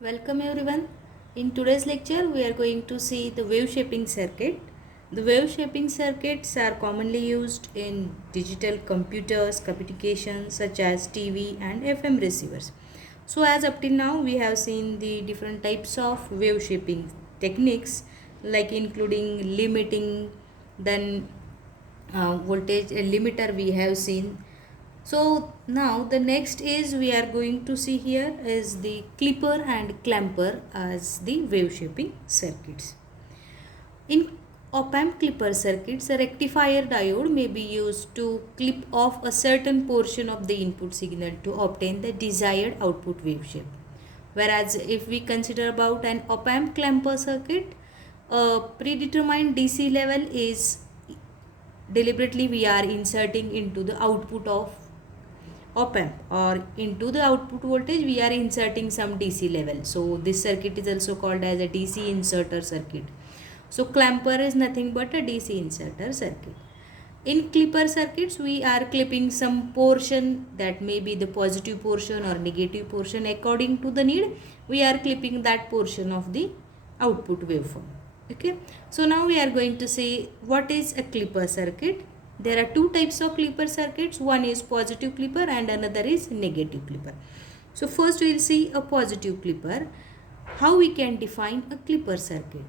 Welcome everyone. In today's lecture, we are going to see the wave shaping circuit. The wave shaping circuits are commonly used in digital computers, communications such as TV and FM receivers. So as up till now, we have seen the different types of wave shaping techniques like including limiting, then voltage limiter we have seen. So now the next is we are going to see here is the clipper and clamper as the wave shaping circuits. In op-amp clipper circuits, a rectifier diode may be used to clip off a certain portion of the input signal to obtain the desired output wave shape. Whereas if we consider about an op-amp clamper circuit, a predetermined DC level is deliberately we are inserting into the output of op amp, or into the output voltage we are inserting some DC level. So this circuit is also called as a DC inserter circuit. So clamper is nothing but a DC inserter circuit. In clipper circuits we are clipping some portion, that may be the positive portion or negative portion according to the need. We are clipping that portion of the output waveform. Okay, so now we are going to see what is a clipper circuit. There are two types of clipper circuits. One is positive clipper and another is negative clipper. So first we will see a positive clipper. How we can define a clipper circuit?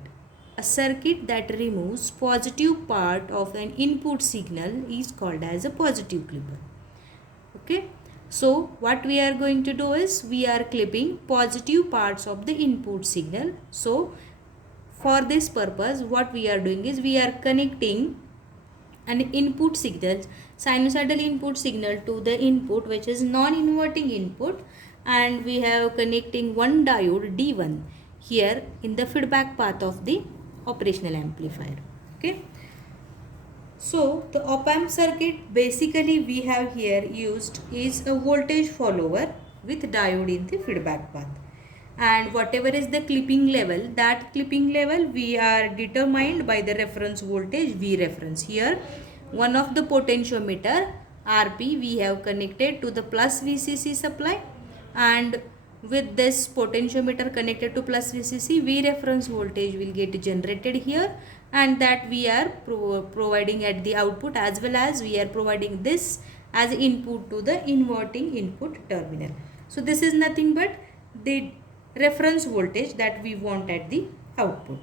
A circuit that removes positive part of an input signal is called as a positive clipper. Okay, so what we are going to do is we are clipping positive parts of the input signal. So for this purpose what we are doing is we are connecting an input signal, sinusoidal input signal, to the input which is non-inverting input, and we have connecting one diode D1 here in the feedback path of the operational amplifier. Okay, so the op-amp circuit basically we have here used is a voltage follower with diode in the feedback path, and whatever is the clipping level, that clipping level we are determined by the reference voltage V reference. Here one of the potentiometer RP we have connected to the plus VCC supply, and with this potentiometer connected to plus VCC, V reference voltage will get generated here, and that we are providing at the output, as well as we are providing this as input to the inverting input terminal. So this is nothing but the reference voltage that we want at the output.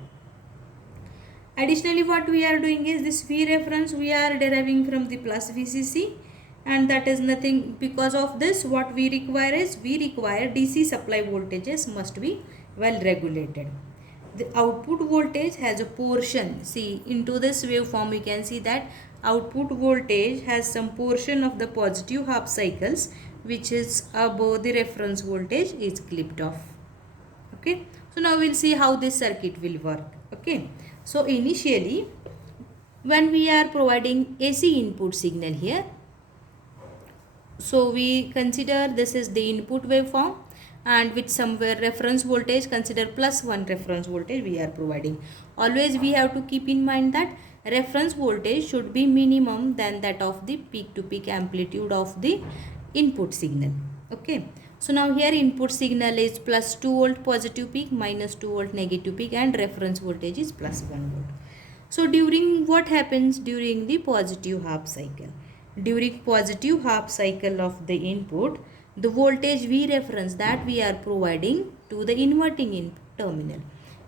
Additionally, what we are doing is this V reference we are deriving from the plus VCC, and that is nothing. Because of this what we require is we require DC supply voltages must be well regulated. The output voltage has a portion. See, into this waveform we can see that output voltage has some portion of the positive half cycles which is above the reference voltage is clipped off. Okay, so now we'll see how this circuit will work. Okay, so initially when we are providing AC input signal here, so we consider this is the input waveform, and with somewhere reference voltage consider plus 1 reference voltage we are providing. Always we have to keep in mind that reference voltage should be minimum than that of the peak to peak amplitude of the input signal. Okay, so now here input signal is plus 2 volt positive peak, minus 2 volt negative peak, and reference voltage is plus 1 volt. So during what happens during the positive half cycle? During positive half cycle of the input, the voltage V reference that we are providing to the inverting input terminal.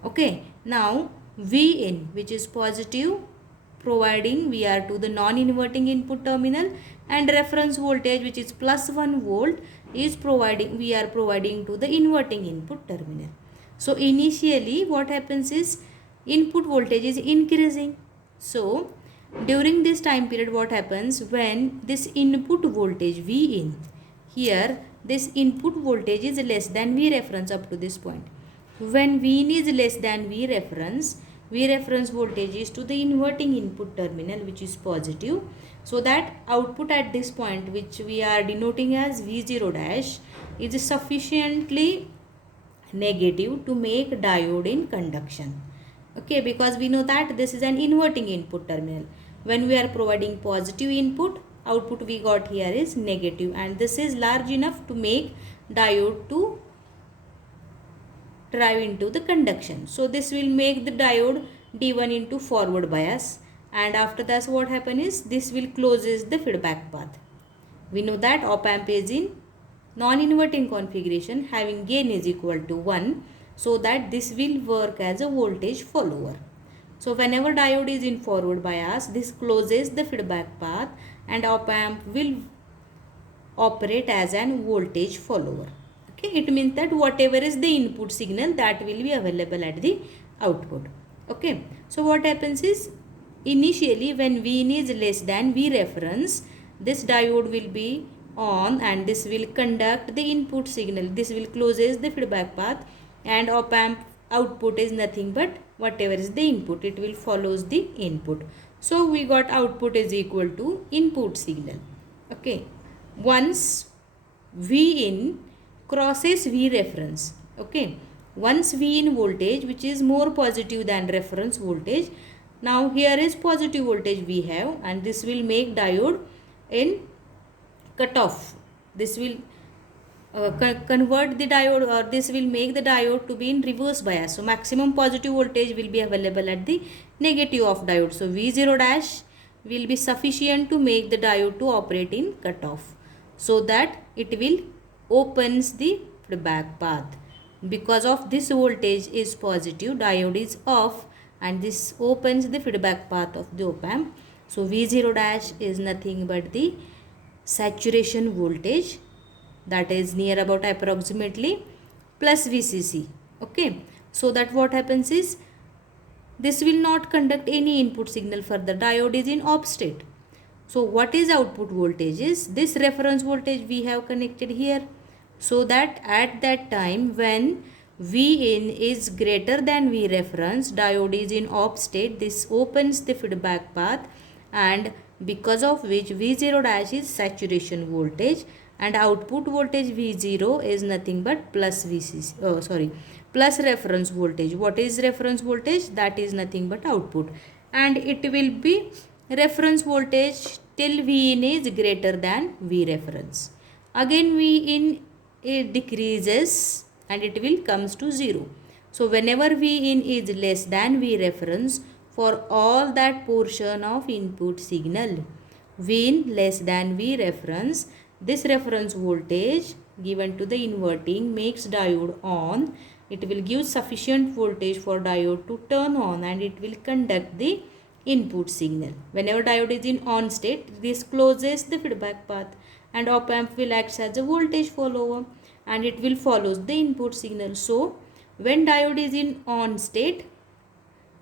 Okay, now V in, which is positive, providing we are to the non-inverting input terminal, and reference voltage which is plus 1 volt is providing, we are providing to the inverting input terminal. So initially what happens is input voltage is increasing. So during this time period what happens, when this input voltage V in, here this input voltage is less than V reference up to this point. When V in is less than V reference voltage is to the inverting input terminal which is positive. So that output at this point, which we are denoting as V0 dash, is sufficiently negative to make diode in conduction. Okay, because we know that this is an inverting input terminal. When we are providing positive input, output we got here is negative, and this is large enough to make diode to drive into the conduction. So this will make the diode D1 into forward bias, and after that what happen is this will closes the feedback path. We know that op amp is in non-inverting configuration having gain is equal to 1, so that this will work as a voltage follower. So whenever diode is in forward bias, this closes the feedback path and op amp will operate as an voltage follower. Okay, it means that whatever is the input signal, that will be available at the output. Okay, so what happens is initially when Vin is less than V reference, this diode will be on and this will conduct the input signal. This will closes the feedback path, and op amp output is nothing but whatever is the input, it will follows the input. So we got output is equal to input signal. Okay, once V in crosses V reference, okay, once V in voltage which is more positive than reference voltage, now here is positive voltage we have, and this will make diode in cutoff. This will convert the diode, or this will make the diode to be in reverse bias. So maximum positive voltage will be available at the negative of diode. So V0 dash will be sufficient to make the diode to operate in cutoff, so that it will opens the feedback path. Because of this voltage is positive, diode is off, and this opens the feedback path of the op amp. So V0 dash is nothing but the saturation voltage, that is near about approximately plus VCC. Okay, so that what happens is this will not conduct any input signal further. Diode is in off state. So what is output voltage is this reference voltage we have connected here, so that at that time when V in is greater than V reference, diode is in off state, this opens the feedback path, and because of which V0 dash is saturation voltage, and output voltage V0 is nothing but plus plus reference voltage. What is reference voltage? That is nothing but output, and it will be reference voltage till V in is greater than V reference. Again V in it decreases and it will comes to 0. So whenever V in is less than V reference, for all that portion of input signal, V in less than V reference, this reference voltage given to the inverting makes diode on. It will give sufficient voltage for diode to turn on, and it will conduct the input signal. Whenever diode is in on state, this closes the feedback path, and op amp will act as a voltage follower, and it will follow the input signal. So when diode is in on state,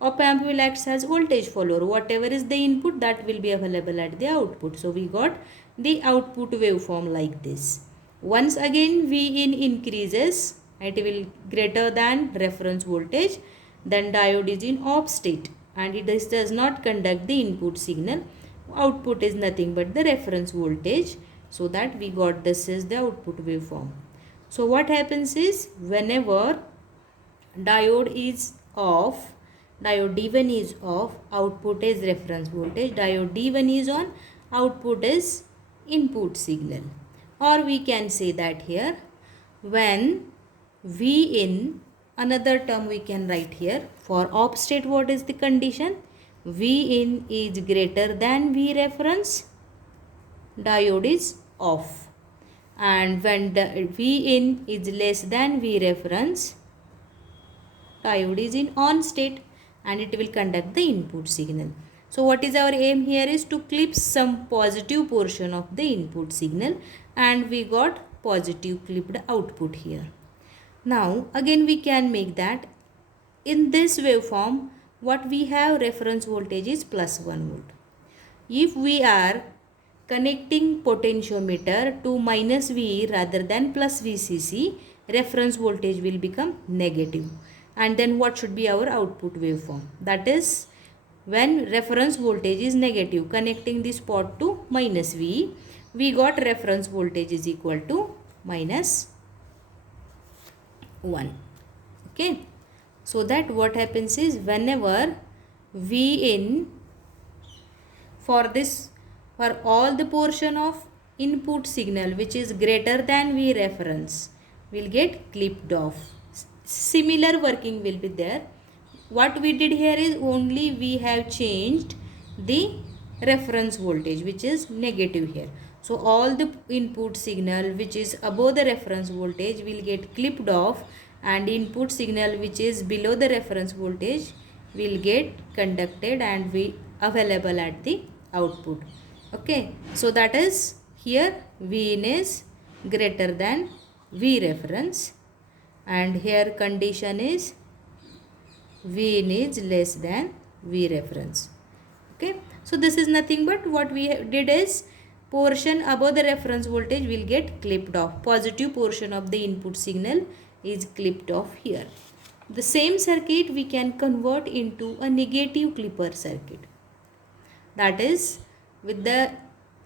op amp will act as voltage follower. Whatever is the input, that will be available at the output. So we got the output waveform like this. Once again V in increases, it will greater than reference voltage, then diode is in off state, and it does not conduct the input signal. Output is nothing but the reference voltage, so that we got this is the output waveform. So what happens is whenever diode is off, diode D1 is off, output is reference voltage. Diode D1 is on, output is input signal. Or we can say that here when V in, another term we can write here, for off state what is the condition? V in is greater than V reference, diode is off, and when the V in is less than V reference, diode is in on state, and it will conduct the input signal. So what is our aim here is to clip some positive portion of the input signal, and we got positive clipped output here. Now again we can make that in this waveform what we have reference voltage is plus 1 volt. If we are connecting potentiometer to minus V rather than plus VCC, reference voltage will become negative. And then what should be our output waveform? That is when reference voltage is negative, connecting this pot to minus V, we got reference voltage is equal to minus 1. Okay, so that what happens is whenever V in for all the portion of input signal which is greater than V reference will get clipped off. similar working will be there. What we did here is only we have changed the reference voltage, which is negative here. So all the input signal which is above the reference voltage will get clipped off, and input signal which is below the reference voltage will get conducted and be available at the output. Okay, so that is here V in is greater than V reference, and here condition is V in is less than V reference. Okay, so this is nothing but what we did is portion above the reference voltage will get clipped off. Positive portion of the input signal is clipped off here. The same circuit we can convert into a negative clipper circuit. That is, with the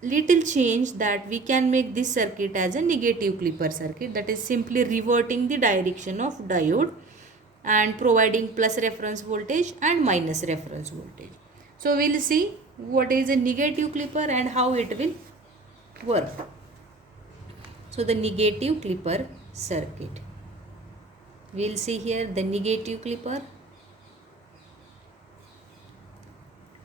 little change that we can make this circuit as a negative clipper circuit, that is simply reverting the direction of diode and providing plus reference voltage and minus reference voltage. So we will see what is a negative clipper and how it will work. So the negative clipper circuit, we will see here the negative clipper,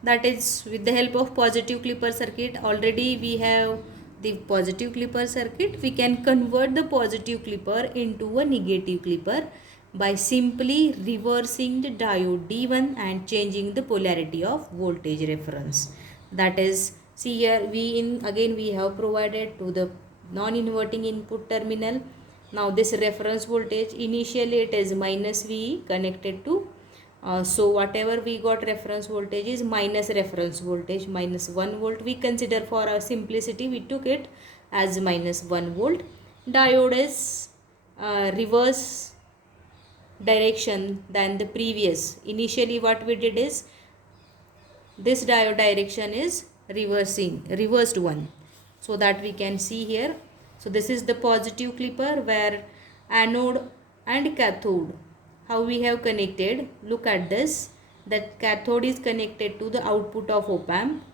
that is with the help of positive clipper circuit. Already we have the positive clipper circuit. We can convert the positive clipper into a negative clipper by simply reversing the diode D1 and changing the polarity of voltage reference. That is, see here again we have provided to the non-inverting input terminal. Now this reference voltage, initially it is minus V connected to so whatever we got reference voltage is minus reference voltage, minus 1 volt. We consider for our simplicity, we took it as minus 1 volt. Diode is reverse direction than the previous. Initially what we did is this diode direction is reversed one, so that we can see here. So this is the positive clipper where anode and cathode, how we have connected. Look at this, that cathode is connected to the output of op amp.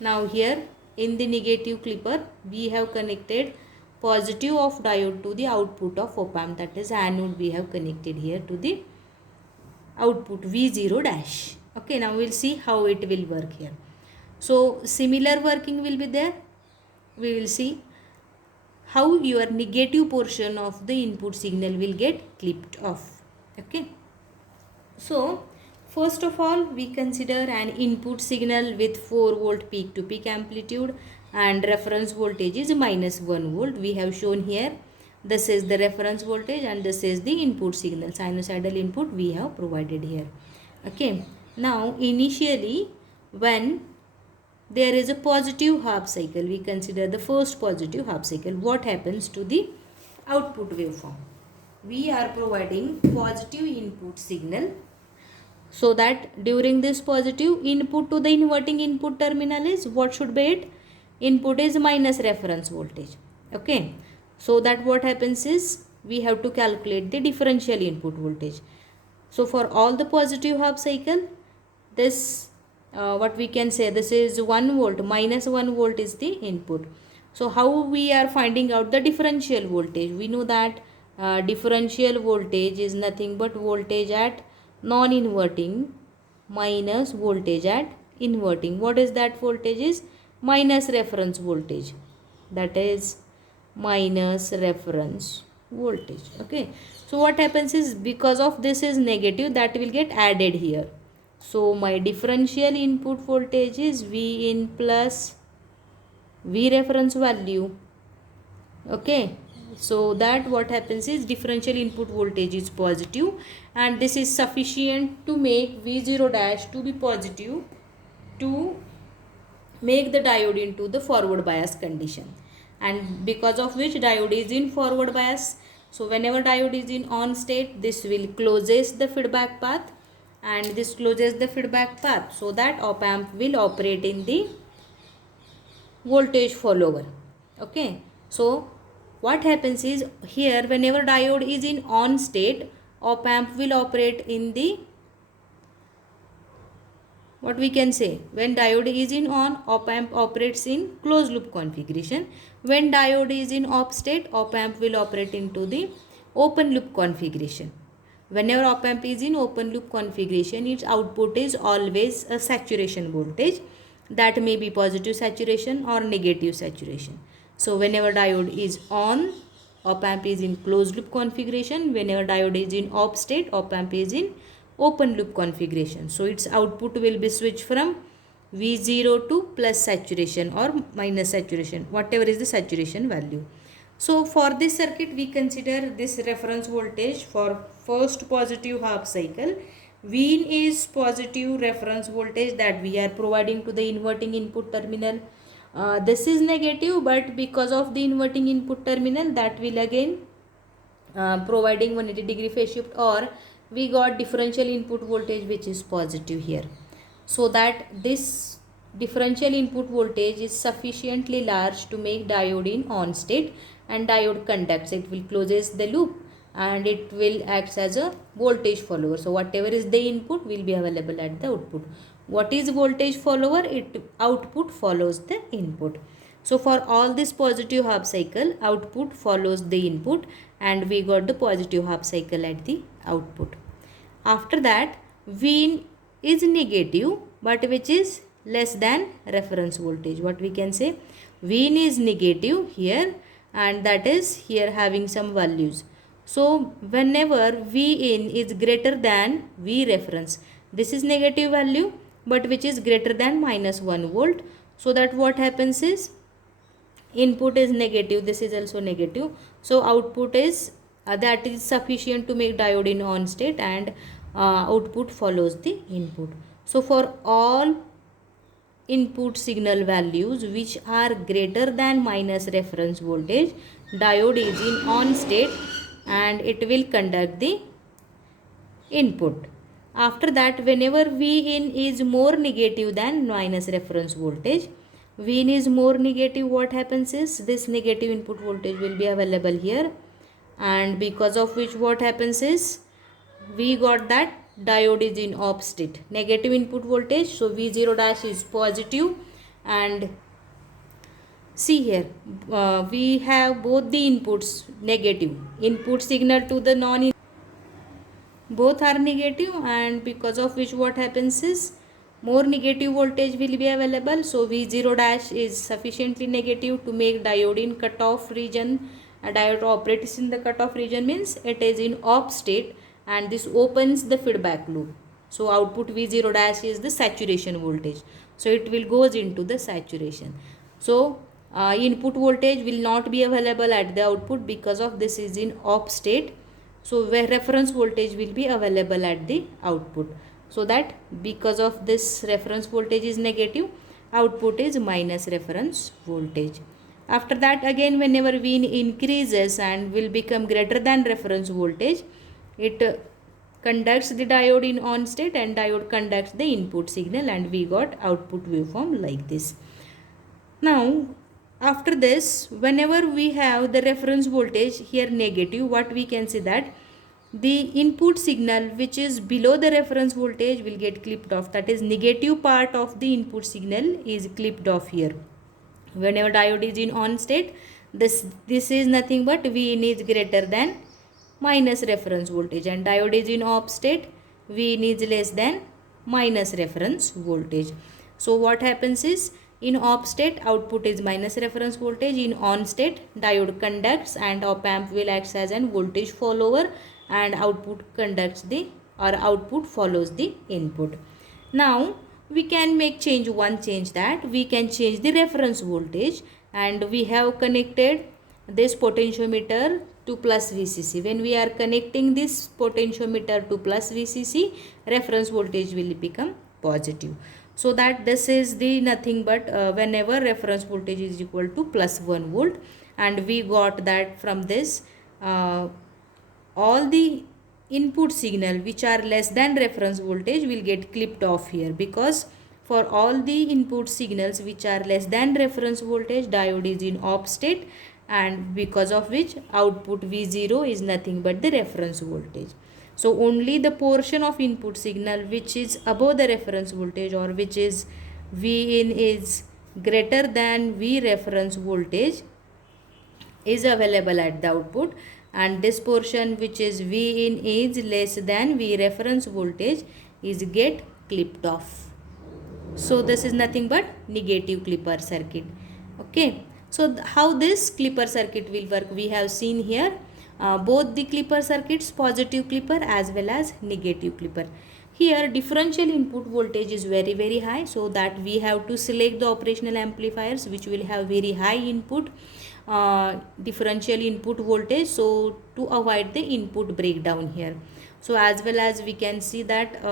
Now here in the negative clipper we have connected positive of diode to the output of op amp, that is anode we have connected here to the output V0 dash. Okay, now we will see how it will work here. So similar working will be there. We will see how your negative portion of the input signal will get clipped off. Okay, so first of all we consider an input signal with 4 volt peak to peak amplitude and reference voltage is minus 1 volt. We have shown here, this is the reference voltage and this is the input signal, sinusoidal input we have provided here. Okay, now initially when there is a positive half cycle, we consider the first positive half cycle, what happens to the output waveform? We are providing positive input signal, so that during this positive input to the inverting input terminal is what should be it? Input is minus reference voltage. Okay, so that what happens is we have to calculate the differential input voltage. So for all the positive half cycle, this what we can say, this is 1 volt, minus 1 volt is the input. So how we are finding out the differential voltage? We know that differential voltage is nothing but voltage at non-inverting minus voltage at inverting. What is that voltage? Is minus reference voltage, that is minus reference voltage. Okay, so what happens is because of this is negative, that will get added here. So my differential input voltage is V in plus V reference value. Okay, so that what happens is differential input voltage is positive, and this is sufficient to make V0 dash to be positive to make the diode into the forward bias condition, and because of which diode is in forward bias. So whenever diode is in on state, this will closes the feedback path, and this closes the feedback path, so that op amp will operate in the voltage follower. Okay, so what happens is here whenever diode is in on state, op amp will operate in the, what we can say, when diode is in on, op amp operates in closed loop configuration. When diode is in off state, op amp will operate into the open loop configuration. Whenever op amp is in open loop configuration, its output is always a saturation voltage. That may be positive saturation or negative saturation. So whenever diode is on, op amp is in closed loop configuration. Whenever diode is in off state, op amp is in open loop configuration. So its output will be switched from V0 to plus saturation or minus saturation, whatever is the saturation value. So for this circuit, we consider this reference voltage for first positive half cycle. Vin is positive reference voltage that we are providing to the inverting input terminal. This is negative, but because of the inverting input terminal, that will again providing 180-degree phase shift, or we got differential input voltage which is positive here. So that this differential input voltage is sufficiently large to make diode in on state, and diode conducts. It will closes the loop and it will act as a voltage follower. So whatever is the input will be available at the output. What is voltage follower? It output follows the input. So for all this positive half cycle, output follows the input, and we got the positive half cycle at the output. After that, Vin is negative, but which is less than reference voltage. What we can say? Vin is negative here, and that is here having some values. So whenever Vin is greater than V reference, this is negative value, but which is greater than minus 1 volt. So that what happens is, input is negative, this is also negative. So output is that is sufficient to make diode in on state, and output follows the input. So for all input signal values which are greater than minus reference voltage, diode is in on state and it will conduct the input. After that, whenever Vin is more negative than minus reference voltage, Vin is more negative, what happens is this negative input voltage will be available here, and because of which what happens is we got that diode is in off state, negative input voltage. So V0 dash is positive, and see here we have both the inputs negative, input signal to the non, both are negative, and because of which what happens is more negative voltage will be available. So V0 dash is sufficiently negative to make diode in cutoff region. A diode operates in the cutoff region means it is in off state, and this opens the feedback loop. So output V0 dash is the saturation voltage. So it will goes into the saturation. So input voltage will not be available at the output because of this is in off state. So where reference voltage will be available at the output. So that because of this reference voltage is negative, output is minus reference voltage. After that, again whenever Vin increases and will become greater than reference voltage, it conducts the diode in on state, and diode conducts the input signal, and we got output waveform like this. Now after this, whenever we have the reference voltage here negative, what we can see that the input signal which is below the reference voltage will get clipped off. That is, negative part of the input signal is clipped off here. Whenever diode is in on state, this is nothing but Vin is greater than minus reference voltage, and diode is in off state, Vin is less than minus reference voltage. So what happens is, in off state output is minus reference voltage, in on state diode conducts and op amp will act as an voltage follower, and output conducts the, or output follows the input. Now we can make one change that we can change the reference voltage, and we have connected this potentiometer to plus VCC. When we are connecting this potentiometer to plus VCC, reference voltage will become positive. So that this is the nothing but whenever reference voltage is equal to plus 1 volt, and we got that from this all the input signal which are less than reference voltage will get clipped off here, because for all the input signals which are less than reference voltage, diode is in off state, and because of which output V0 is nothing but the reference voltage. So only the portion of input signal which is above the reference voltage, or which is Vin is greater than V reference voltage, is available at the output, and this portion which is V in is less than V reference voltage is get clipped off. So this is nothing but negative clipper circuit. Okay, so how this clipper circuit will work, we have seen here both the clipper circuits, positive clipper as well as negative clipper. Here differential input voltage is very high, so that we have to select the operational amplifiers which will have very high input differential input voltage, so to avoid the input breakdown here. So as well as we can see that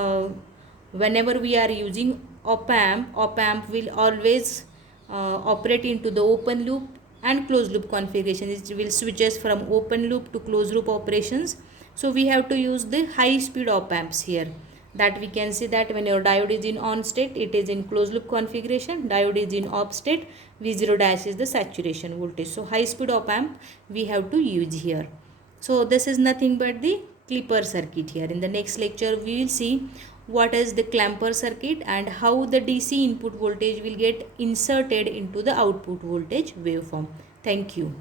whenever we are using op amp will always operate into the open loop and closed loop configuration. It will switches from open loop to closed loop operations. So we have to use the high speed op amps here, that we can see that when your diode is in on state, it is in closed loop configuration. Diode is in off state, V0 dash is the saturation voltage. So high speed op amp we have to use here. So this is nothing but the clipper circuit here. In the next lecture we will see what is the clamper circuit and how the DC input voltage will get inserted into the output voltage waveform. Thank you.